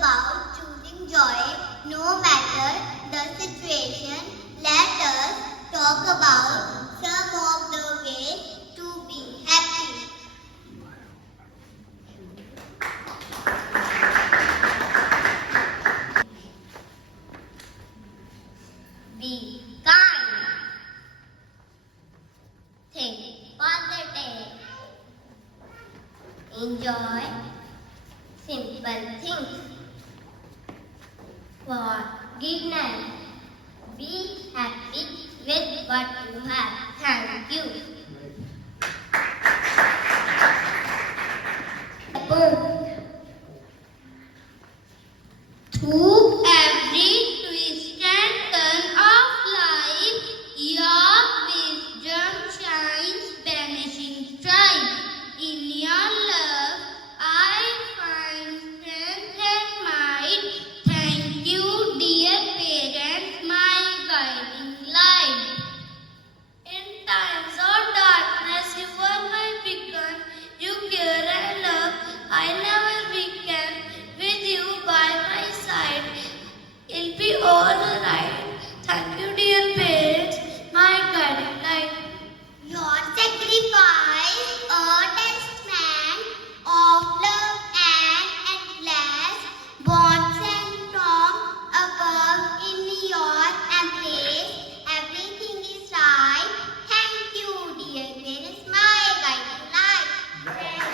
about choosing joy no matter the situation. Let us talk about some of the ways to be happy. Be kind. Think positive. Enjoy simple things. Forgiveness. Be happy with what you have. Thank you. Through every twist and turn of life, your wisdom shines, banishing strife. In your love, I find strength and might. Thank you, dear parents, my guiding light. In times of darkness, you were my beacon. You care and love, I never weaken. With you by my side, it'll be alright. Thank you, dear parents, my guiding light. Your sacrifice, a testament of love and endless bonds and from above in your embrace. Everything is right. Thank you, dear parents, my guiding light. Thank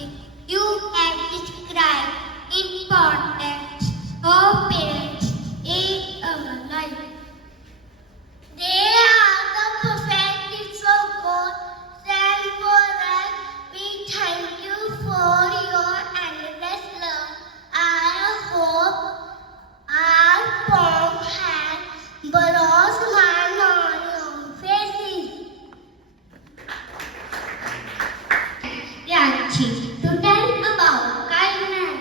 you. You have described importance of parents in our life. They are the perfect of God. Stand for us. We thank you for your endless love. Our hope, our firm hand, borrows smile on your faces. Ranchi, to tell about kindness.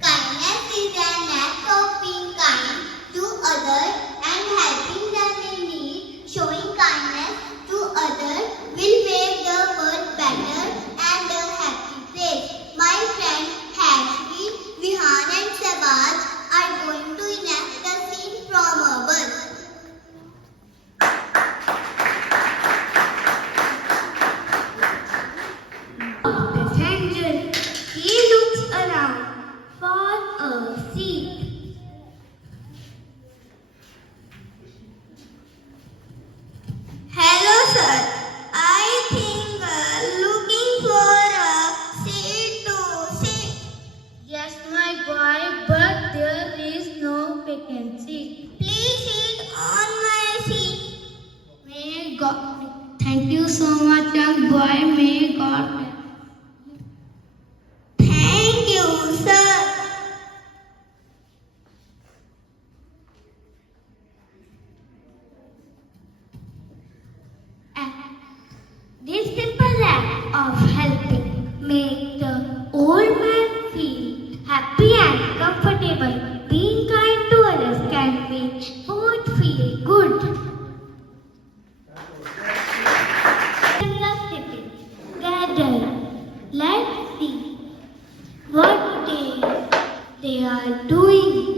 Kindness is an act of being kind to others and helping them in need. Showing kindness to others will make the world better and a happy place. My friend Hashmi, Vihan and Sabaj are going to enact the scene from a bus. Passenger, he looks around for a seat. Hello, sir. I think looking for a seat to sit. Yes, my boy, but there is no vacancy. Please sit on my seat. May God. Thank you so much, young boy. May God. Thank you, sir. This simple act of helping make the old man feel happy and comfortable. Being kind to others can make both feel good. Sitting together, let's see what they are doing.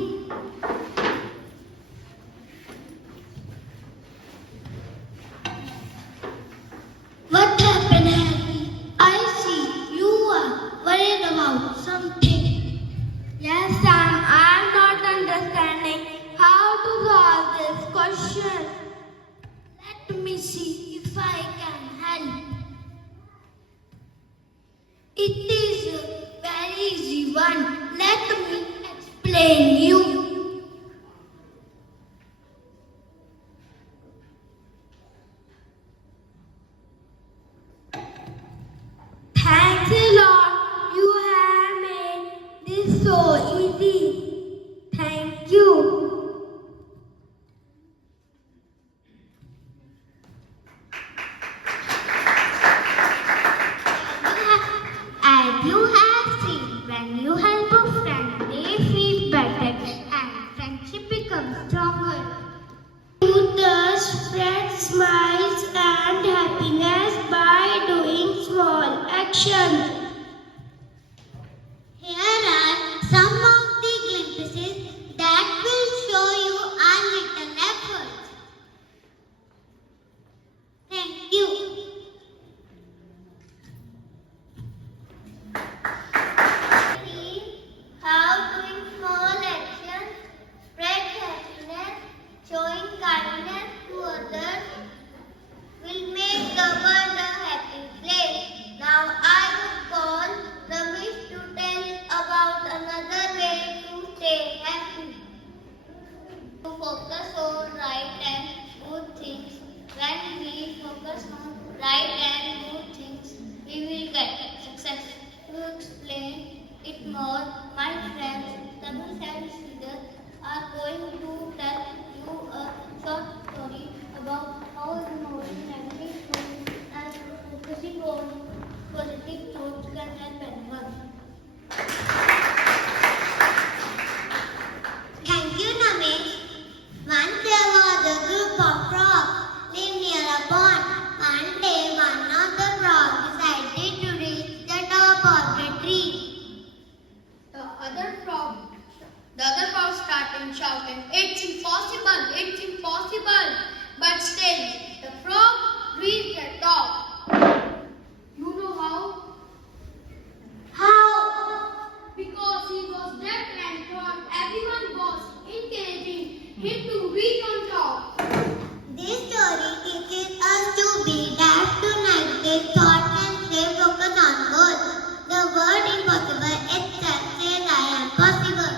What happened, Harry? I see you are worried about something. Yes, Sam, I'm not understanding how to solve this question. Let me see if I can help. It is a very easy one. Let me explain you. Thanks a lot. You have made this so easy. Thank you. As you have seen, when you help a friend, they feel better and friendship becomes stronger. You thus spread smiles and happiness by doing small action. Here are some of the glimpses that will show you our little efforts. Thank you. How doing small actions spread happiness, showing kindness to others will make the world a happy place. Now I would call Ramesh to tell about another way to stay happy. To focus on right and good things. When we focus on right and good things, we will get success. To explain it more, my friends Tanush and Sridhar are going to tell you a short story about how ignoring negative thoughts and focusing on positive thoughts can help anyone. Thank you, Namesh. Once there was a group of frogs lived near a pond. One day, one of the frogs decided to reach the top of the tree. The other frog started shouting, "It's impossible! It's impossible!" But still, the frog reached the top. You know how? How? Because he was deaf and thought everyone was encouraging him to reach on top. This story teaches us to be deaf to negative thoughts and stay focused on goals. The word impossible itself says I am possible.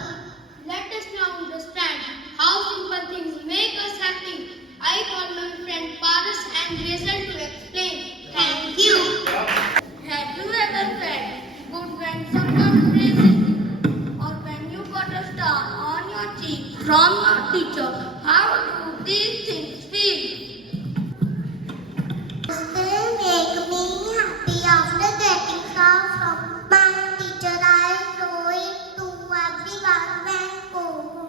Let us now understand how simple things make us happy. I call my friend Paras and Hazel to explain. Thank you. Have you ever felt good when someone praises you, or when you got a star on your cheek from your teacher? How do these things feel? They make me happy. After getting star from my teacher, I show it to everyone when home.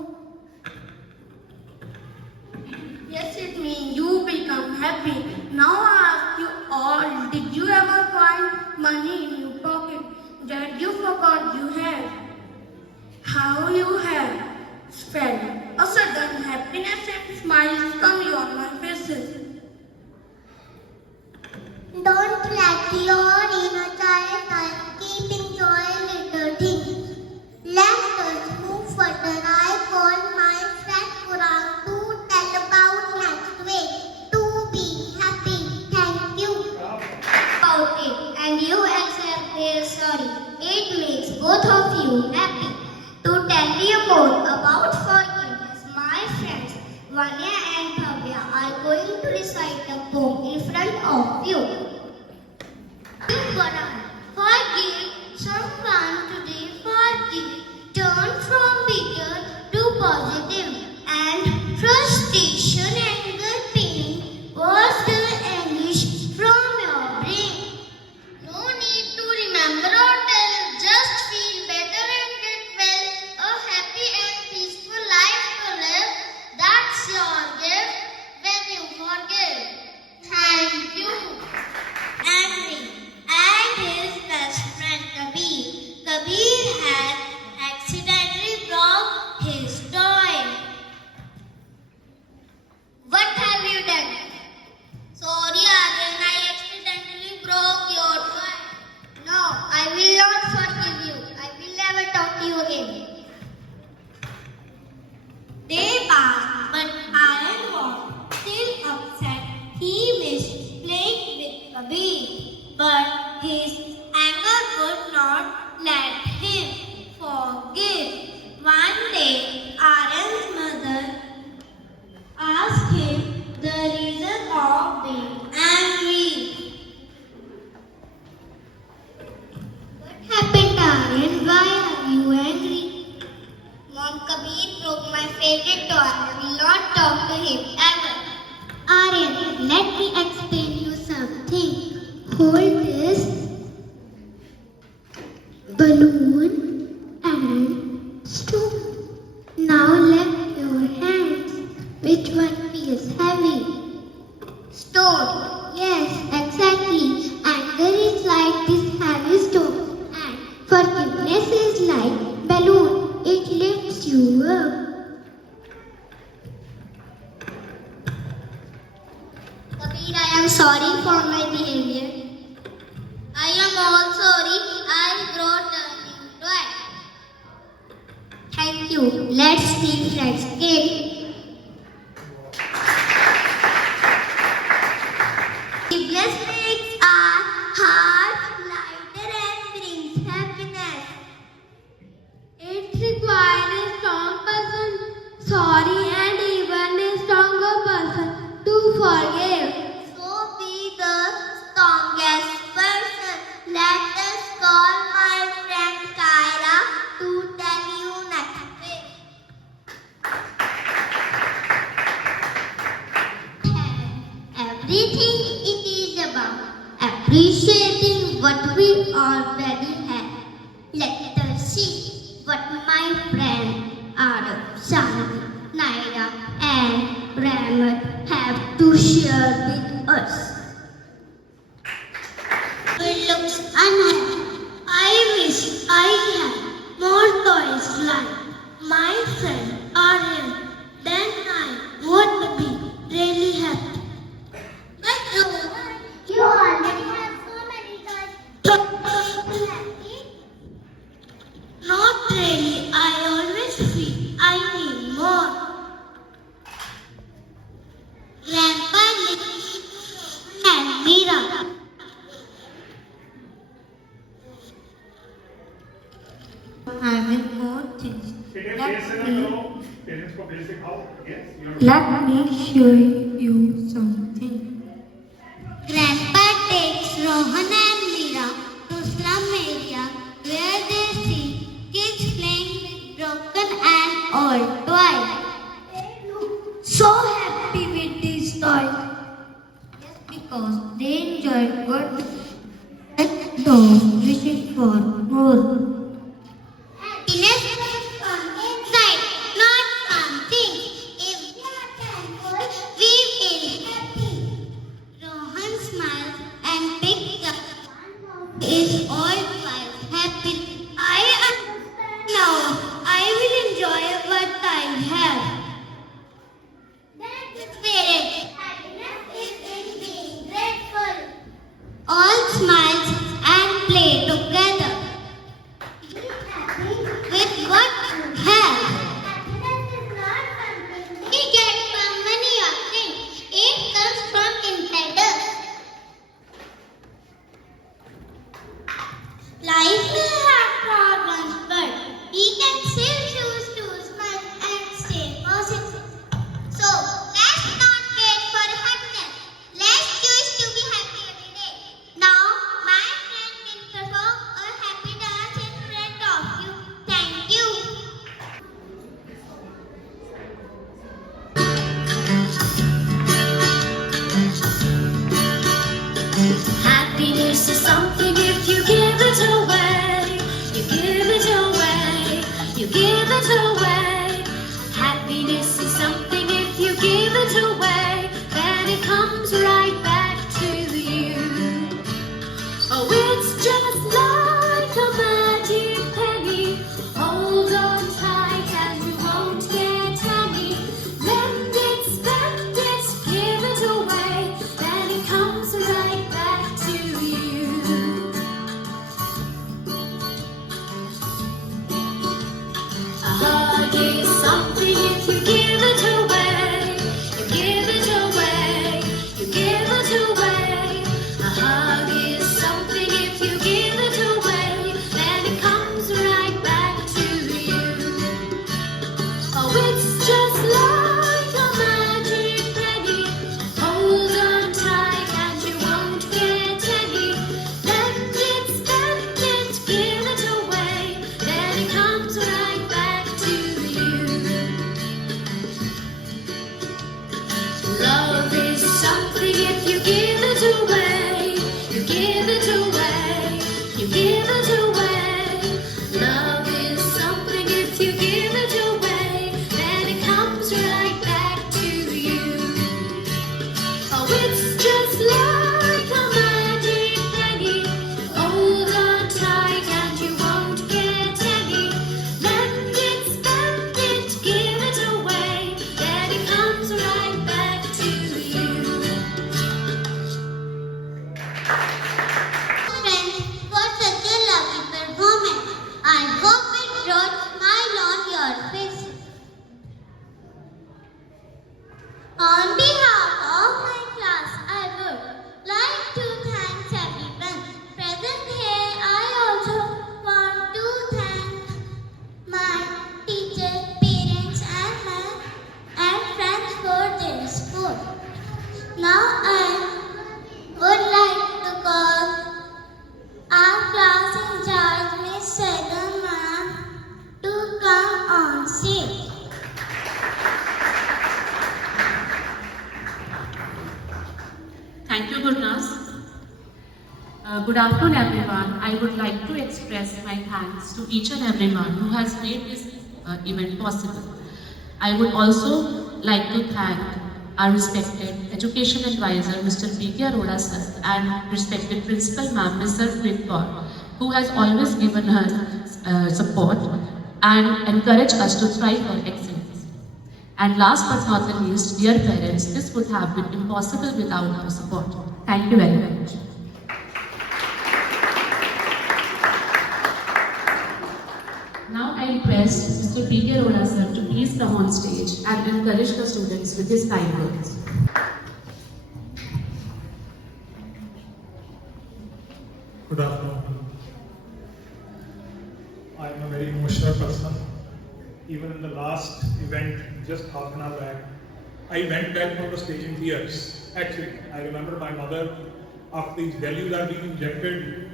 Yes, it means you become happy. Now I ask you all, did you ever find money in your pocket that you forgot you had? How you have felt? A sudden happiness and smiles come on my faces. Don't let your inner child keep enjoying little things. Let us move further. I call my friend Quran to tell about next way to be happy. Thank you. About it, and you accept their sorry. It makes both of you happy. To tell you more about forgiveness, my friends Vanya and Bhavya are going to recite a poem in front of you. Forgive someone today, forgive. Turn from bitter to positive. And frustration, anger, pain, wash the anguish from your brain. No need to remember or tell, just feel better and get well. A happy and peaceful life to live, that's your gift when you forgive. Thank you. Henry and his best friend Kabir. Kabir had accidentally broke his toy. What have you done? Sorry, Aryan, I accidentally broke your toy. No, I will not forgive you. I will never talk to you again. They passed, but Aryan was still upset. He missed playing with Kabir, but his anger could not let him forgive. One day, Aryan's mother asked him the reason of being angry. What happened, Aryan? Why are you angry? Mom, Kabir broke my favorite toy. I will not talk to him ever. Aryan, let me explain you something. Hold this. Thank you. Let's sing Let's Cake. Seedless cakes are hard, lighter and brings happiness. It requires a strong person, sorry and even a stronger person to forgive. So be the strongest person. Let us call my friend Kyra to tell you next week. Everything it is about appreciating what we already have. Let us see what my friend Arab, Shanti, Naira and Ramat have to share with us. It looks unhappy. I wish I had more toys like my friend Aryan. Then I would be really happy. But you already have so many toys. Not really. I always feel I need more. Grandpa and Mira. Having more things. Let me show you something. Grandpa takes Rohan and Mira to slum area where they see kids playing with broken and old toys. They look so happy with these toys. Just because they enjoy what though wishing for more. Happiness comes from inside, not from things. If we are thankful, we feel happy. Rohan smiles and picks up his old files happily. I understand now. I will enjoy what I have. That's the spirit. Happiness is in being grateful. All smiles and play together. Be happy with what you have. Happiness is not something we get from money or things. It comes from inside us. Life may have problems, but we can still choose to smile and stay positive. So, let's not wait for happiness. Let's choose to be happy every day. Now, my friend will perform a happy dance in front of you. Thank you. Happiness is something if you give it away. You give it away. You give it away. Happiness is something if you give it away. Then it comes right back to you. Oh, it's just like a magic penny. Hold on tight and you won't get any. Lend it, spend it, give it away. Then it comes right back to you. A hug is something if you give it away. You give it away. You give it away. A hug is something if you give it away. Then it comes right back to you. Oh, it's just like a magic penny. Hold on tight and you won't get any. Lend it, spend it, give it away. Then it comes right back to you. Love is something if you give it away. You give it away. You give it away. Love is something if you give it away. Then it comes right back to you. Oh, it's just like a magic penny. Hold on tight and you won't get any. Lend it, spend it, give it away. Then it comes right back to you. Friends, for such a lovely performance. I hope it brought smile on your face. Good afternoon, everyone. I would like to express my thanks to each and everyone who has made this event possible. I would also like to thank our respected education advisor, Mr. B.K. Arora sir, and respected principal ma'am, Ms. Sarpreet Kaur, who has always given us support and encouraged us to strive for excellence. And last but not the least, dear parents, this would have been impossible without your support. Thank you very much. Now I request Mr. P.K. Arora sir to please come on stage and encourage the students with his kind words. Good afternoon. I am a very emotional person. Even in the last event, just half an hour back, I went back from the stage in tears. Actually, I remember my mother, after these values are being injected,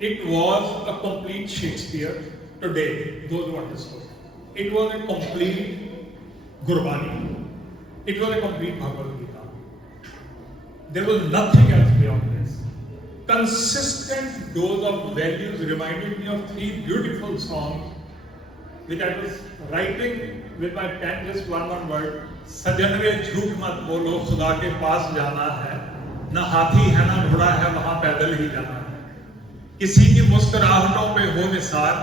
it was a complete Shakespeare today, those who understood. It was a complete Gurbani. It was a complete Bhagavad Gita. There was nothing else beyond this. Consistent dose of values reminded me of three beautiful songs which I was writing with my pen, just one word. सजन रे झूठ मत बोलो, खुदा के पास जाना है, न हाथी है न घोड़ा है, वहां पैदल ही जाना है. किसी की मुस्कुराहटों पे हो निसार,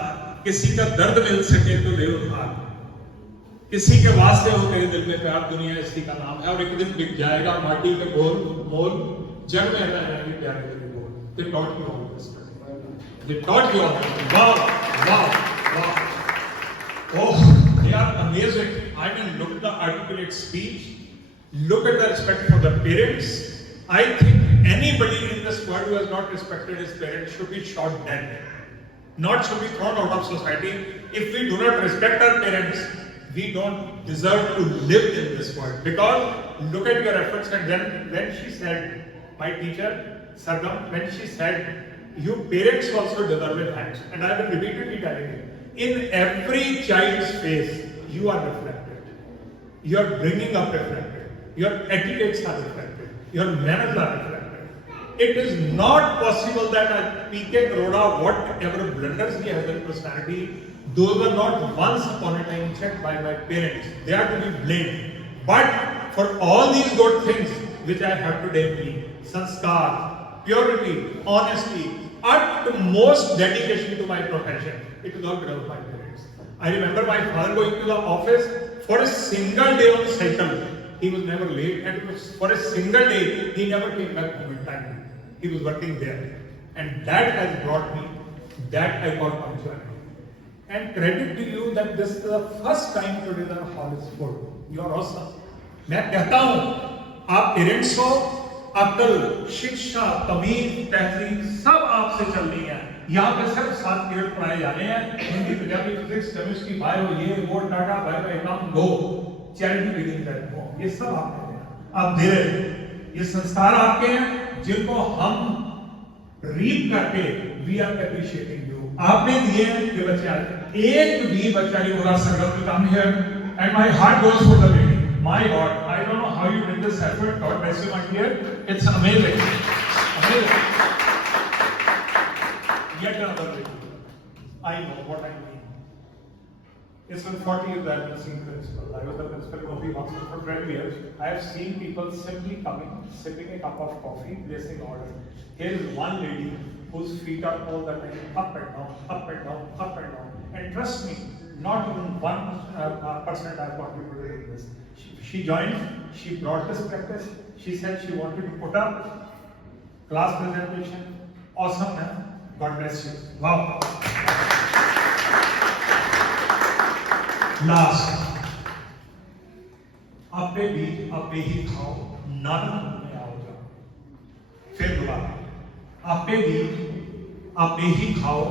किसी का दर्द मिल सके तो ले उधार, किसी के वास्ते हो तेरे दिल में प्यार, दुनिया इसी का नाम है, और एक दिन बिक जाएगा माटी में मोल, जग में रहेंगे प्यारे तेरे बोल. They taught you all this. They taught you all this. Wow. Oh, they are amazing. I mean, look at the articulate speech. Look at the respect for the parents. I think anybody in this world who has not respected his parents should be shot dead. Not should be thrown out of society. If we do not respect our parents, we don't deserve to live in this world. Because look at your efforts. And then when she said, my teacher, Sargam, when she said, you parents also deserve a thanks. And I will repeatedly telling you, in every child's face, you are reflected. Your bringing up reflected. Your etiquettes are reflected. Your manners are reflected. It is not possible that a P.K. Arora, whatever blunders he has in personality, those were not once upon a time checked by my parents. They are to be blamed. But for all these good things which I have today been, sanskar, purity, honesty, utmost dedication to my profession, it was all because of my parents. I remember my father going to the office for a single day on cycle. He was never late, and for a single day, he never came back home in time. He was working there. And that has brought me, that I got punctuality. And credit to you that this is the first time today the hall is full. You are awesome. मैं कहता हूँ, आप parents हो, अकल, शिक्षा, तमीज, तहजीब सब आपसे चल रही है. यहाँ पे सिर्फ 7 पीरियड पढ़ाए जाने हैं. Hindi, Punjabi, physics, chemistry, bio, ये वो टाटा, बायो, एकाउंट, लो, चैरिटी बिगिन करते हो. ये सब आप दे रहे हैं. आप दे रहे हैं. ये संस्कार आपके हैं जिनको हम रीड करके वी आर एप्रिशिएटिंग यू. आपने दिए हैं ये बच्चे आज एक भी बच्चा नहीं बोला सरगम to come here and my heart goes for the baby. My God, I don't know how you did this effort. God bless you, my dear. It's amazing. Amazing. Yet another baby. I know what I mean. It's been 40 years I have been seeing principal. I was the principal of the hospital for 12 years. I have seen people simply coming, sipping a cup of coffee, placing order. Here is one lady whose feet are all the time up and down, up and down, up and down. And trust me, not even 1% I have contributed in this. She joined, she brought this practice. She said she wanted to put up class presentation. Awesome, man. God bless you. Wow. Last. आपे भी आपे ही खाओ, नानक में आओ जाओ. फिर दोबारा. आपे भी आपे ही खाओ,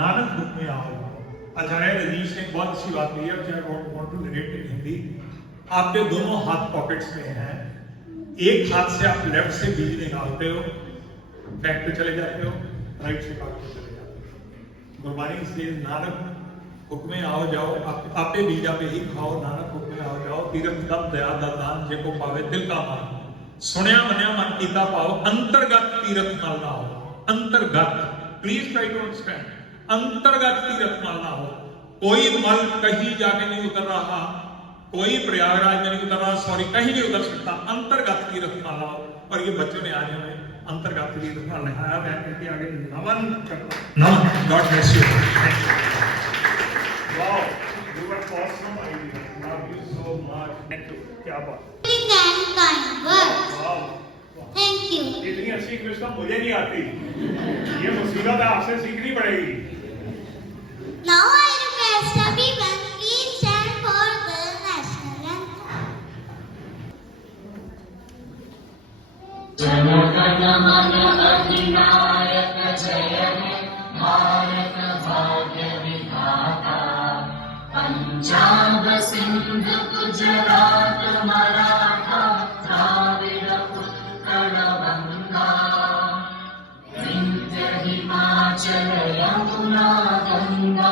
नानक में आओ जाओ. आचार्य रजनीश ने एक बहुत अच्छी बात कही है, which I want to narrate in Hindi. आपके दोनों हाथ पॉकेट्स में हैं. एक हाथ से आप लेफ्ट से बीज निकालते हो, बैक पे चले जाते हो, राइट से काट के चले जाते हो. गुरबानी इसलिए नानक हुक्मे आओ जाओ, आपे बीजा पे ही खाओ, नानक हुक्मे आओ जाओ. तीरथ दम दया दान जेको पावे दिल का मान, सुनिया मनिया मन कीता पाओ, अंतर्गत तीरथ मल ना हो. अंतर्गत, प्लीज ट्राई टू अंडरस्टैंड, अंतर्गत तीर्थमाला हो। कोई मल कहीं जाके नहीं उतर रहा, कोई प्रयागराज में नहीं उतर रहा, सॉरी कहीं नहीं उतर सकता, अंतर्गत तीर्थमाला हो। और ये बच्चों ने आज हमें अंतर्गत तीर्थमाला नहाया, मैं इनके आगे नमन करता हूं। Naman, God bless you. Wow, you were awesome idea, love you so much, thank you, क्या बात। and kind words. Wow, Thank you. इतनी अच्छी इंग्लिश तो मुझे नहीं आती, ये मुसीबत आपसे सीखनी पड़ेगी। Now I request everyone, please stand for the national anthem. जनगण मन अधिनायक जय हे भारत भाग्य विधाता, पंजाब सिंध गुजरात मराठा द्राविड़ उत्कल गंगा, विंध्य हिमाचल यमुना गंगा,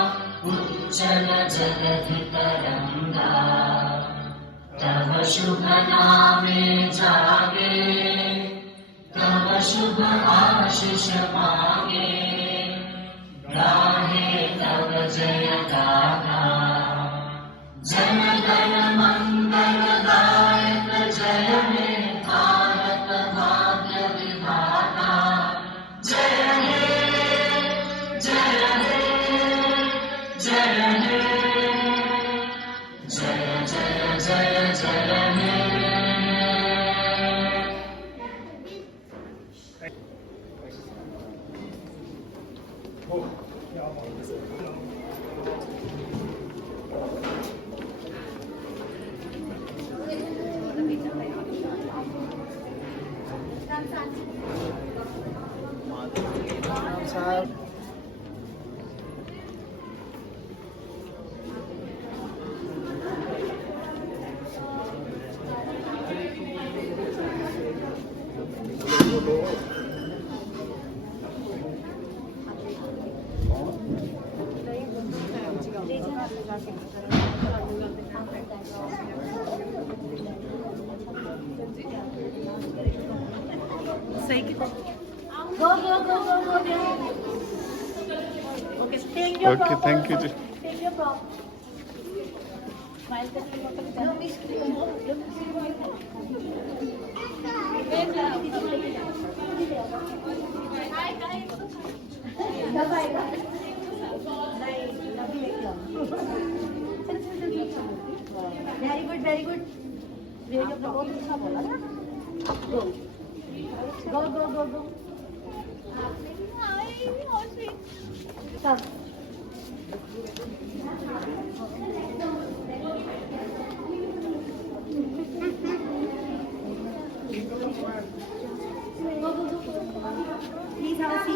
उच्चल जगति तरंगा, तव शुभ नामे जागे, तव शुभ आशीष मांगे, गाहे तव जय गाथा, जन गण मंगल गायक जय हे भारत भाग्य विधाता, जय हे जय हे जय हे जय जय जय जय हे। Okay, thank you. Very good, very good. बहुत अच्छा बोला ना. Go. Come. Please have a seat.